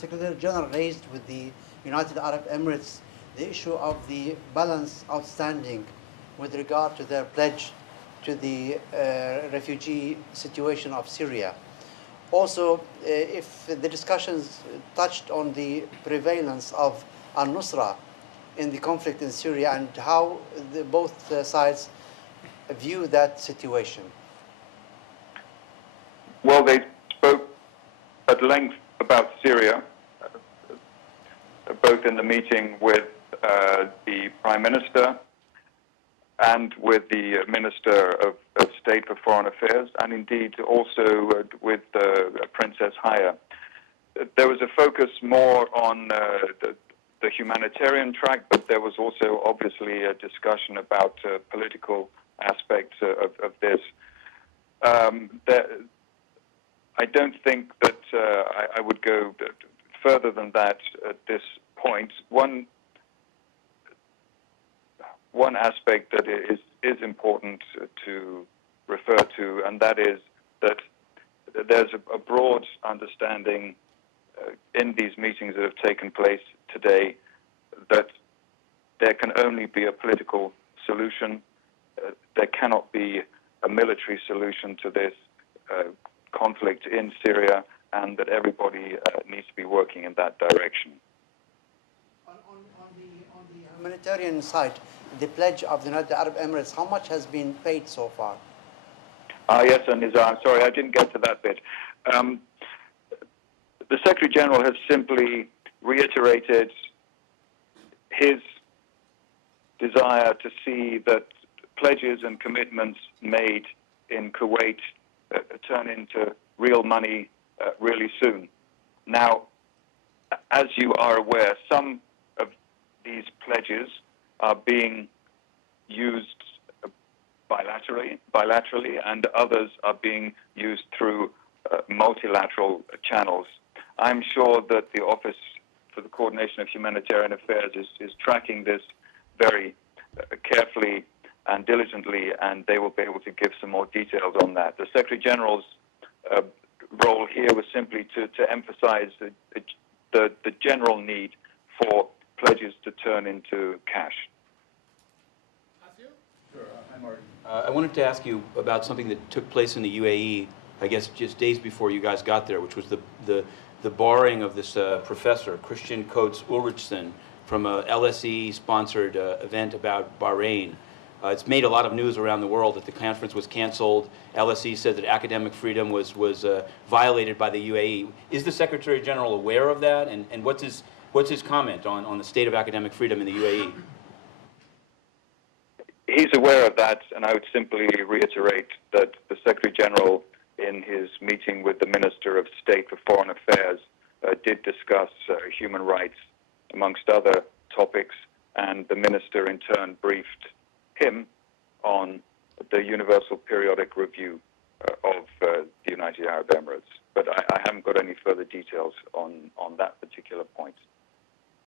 Secretary General raised with the United Arab Emirates the issue of the balance outstanding with regard to their pledge to the refugee situation of Syria. Also, if the discussions touched on the prevalence of al-Nusra in the conflict in Syria and how both sides view that situation. Well, they spoke at length about Syria, both in the meeting with the Prime Minister and with the Minister of State for Foreign Affairs, and indeed also with Princess Haya. There was a focus more on the humanitarian track, but there was also obviously a discussion about political aspects of this. I don't think that I would go further than that at this point. One aspect that is important to refer to, and that is that there's a broad understanding in these meetings that have taken place today that there can only be a political solution. There cannot be a military solution to this conflict in Syria, and that everybody needs to be working in that direction. On the humanitarian side, the pledge of the United Arab Emirates, how much has been paid so far? Yes, and I'm sorry, I didn't get to that bit. The Secretary General has simply reiterated his desire to see that pledges and commitments made in Kuwait turn into real money really soon. Now, as you are aware, some of these pledges are being used bilaterally, and others are being used through multilateral channels. I'm sure that the Office for the Coordination of Humanitarian Affairs is tracking this very carefully and diligently, and they will be able to give some more details on that. The Secretary General's role here was simply to emphasize the general need for pledges to turn into cash. Sure. Hi, Martin. I wanted to ask you about something that took place in the UAE, I guess just days before you guys got there, which was the barring of this professor, Christian Coates Ulrichsen, from a LSE-sponsored event about Bahrain. It's made a lot of news around the world that the conference was canceled. LSE said that academic freedom was violated by the UAE. Is the Secretary General aware of that? And what's his comment on the state of academic freedom in the UAE? He's aware of that, and I would simply reiterate that the Secretary General, in his meeting with the Minister of State for Foreign Affairs, did discuss human rights, amongst other topics, and the Minister in turn briefed him on the Universal Periodic Review of the United Arab Emirates. But I haven't got any further details on that particular point.